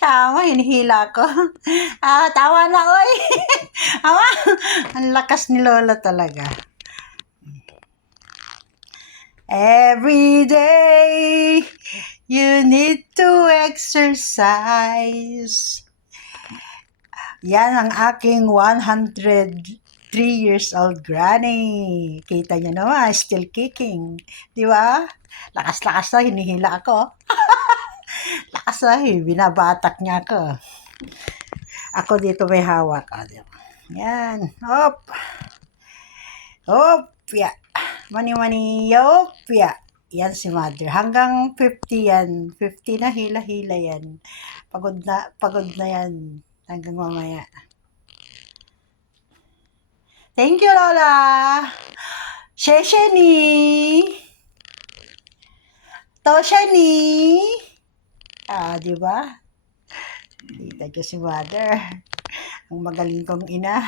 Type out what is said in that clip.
Tama, hinihila ko. Tawa na, oy. Ama, ang lakas ni Lola talaga. Every day, you need to exercise. Yan ang aking 103 years old granny. Kita niyo naman, still kicking. Di ba? Lakas-lakas na, hinihila ako. Lakas na, binabatak niya ako. Ako dito may hawak. Yan. Hop. Hop. Yeah. Mani-mani. Hop. Yeah. Yan si mother. Hanggang 50 yan. 50 na hila-hila yan. Pagod na yan. Hanggang mamaya. Thank you, Lola. Sheshe ni. Tosha ni. Di ba? Kita ko si mother. Ang magaling kong ina.